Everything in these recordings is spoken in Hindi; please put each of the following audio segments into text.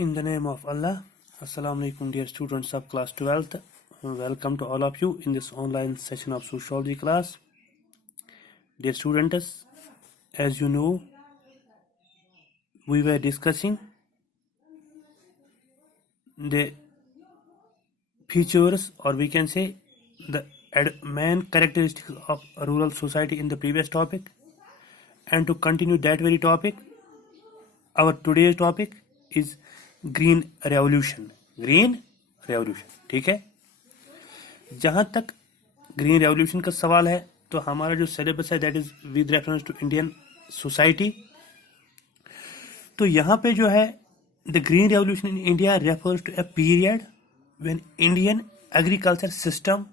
In the name of Allah, Assalamu alaikum dear students of class 12th. Welcome to all of you in this online session of sociology class. Dear students, as you know, we were discussing the features, or we can say the main characteristics of a rural society in the previous topic. And to continue that very topic, our today's topic is green revolution. ठीक है, जहां तक ग्रीन रेवोल्यूशन का सवाल है तो हमारा जो सिलेबस है that is with reference to Indian society. तो यहाँ पे जो है the green revolution in India refers to a period when Indian agriculture system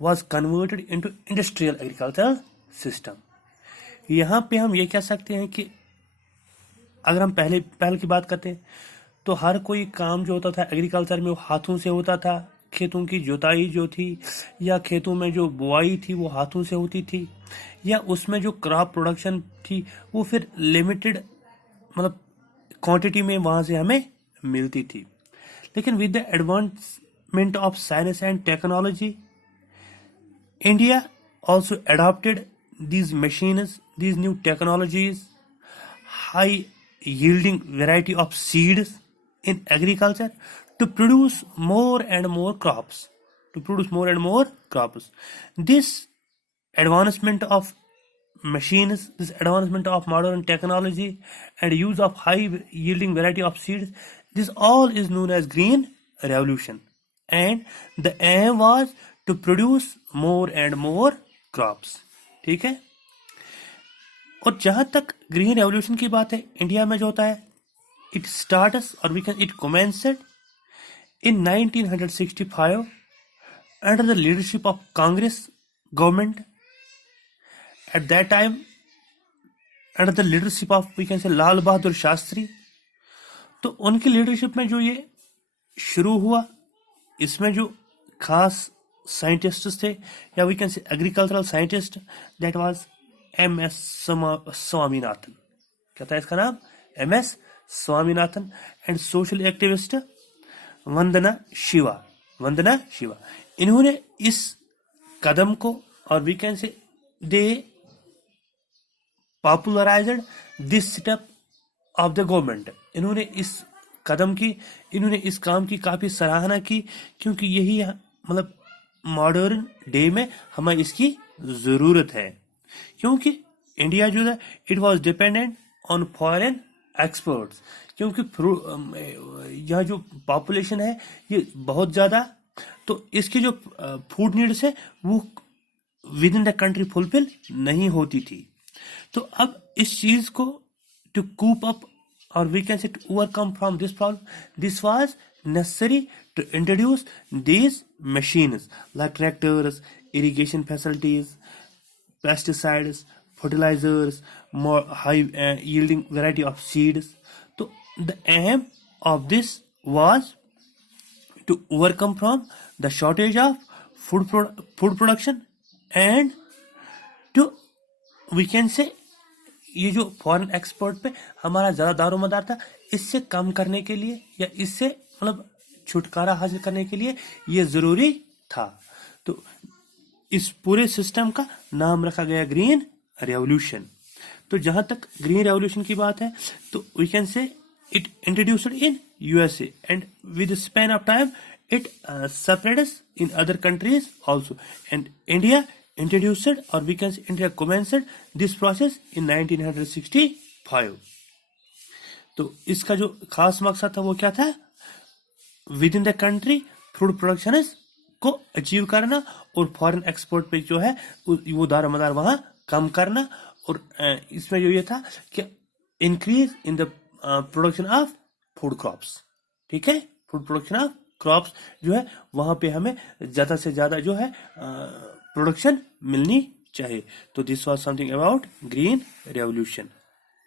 was converted into industrial agriculture system. यहाँ पे हम ये कह सकते हैं कि अगर हम पहले की बात करते हैं तो हर कोई काम जो होता था एग्रीकल्चर में वो हाथों से होता था। खेतों की जुताई जो थी या खेतों में जो बुआई थी वो हाथों से होती थी, या उसमें जो क्रॉप प्रोडक्शन थी वो फिर लिमिटेड मतलब क्वांटिटी में वहाँ से हमें मिलती थी। लेकिन with the advancement of science and technology India also adopted these machines, these new technologies, high yielding variety of seeds in agriculture to produce more and more crops. This advancement of machines, this advancement of modern technology and use of high yielding variety of seeds, this all is known as green revolution. And the aim was to produce more and more crops. ठीक है, और जहां तक ग्रीन रेवोल्यूशन की बात है इंडिया में जो होता है इट स्टार्ट्स और we can it commenced in 1965 under the leadership of Congress government. At that time under the leadership of we can say Lal Bahadur Shastri. तो उनकी लीडरशिप में जो ये शुरू हुआ, इसमें जो खास साइंटिस्ट थे या we can say agricultural scientist that was MS Swaminathan. क्या था इसका नाम? MS Swaminathan. And social activist Vandana Shiva. इन्होंने इस कदम को और we can say they popularized this step of the government. इन्होंने इस काम की काफी सराहना की, क्योंकि यही मतलब मॉडर्न डे में हमें इसकी जरूरत है, क्योंकि इंडिया जो है it was dependent on foreign exports. क्योंकि यहाँ जो पॉपुलेशन है ये बहुत ज्यादा, तो इसकी जो फूड नीड्स है वो within the country fulfil नहीं होती थी। तो अब इस चीज को टू कूप अप और we can say to overcome from this problem, this was necessary to introduce these machines like tractors, irrigation facilities, pesticides, fertilizers, more high yielding variety of seeds. So the aim of this was to overcome from the shortage of food production and to we can say ये जो फॉरेन एक्सपोर्ट पे हमारा ज्यादा दारोमदार था, इससे कम करने के लिए या इससे मतलब छुटकारा हासिल करने के लिए ये जरूरी था। तो इस पूरे सिस्टम का नाम रखा गया ग्रीन रेवोल्यूशन। तो जहां तक ग्रीन रेवोल्यूशन की बात है तो we can say it introduced in USA and with span of time it spreads in other countries also, and India introduced or we can say India commenced this process in 1965. तो इसका जो खास मकसद था वो क्या था? With in the country food production को अचीव करना और फॉरेन एक्सपोर्ट पे जो है वो दारोमदार वहां कम करना। और इसमें जो ये था कि increase in the production of food crops. ठीक है, फूड प्रोडक्शन ऑफ क्रॉप्स जो है वहां पे हमें ज्यादा से ज्यादा जो है प्रोडक्शन मिलनी चाहिए। तो this was something about green revolution.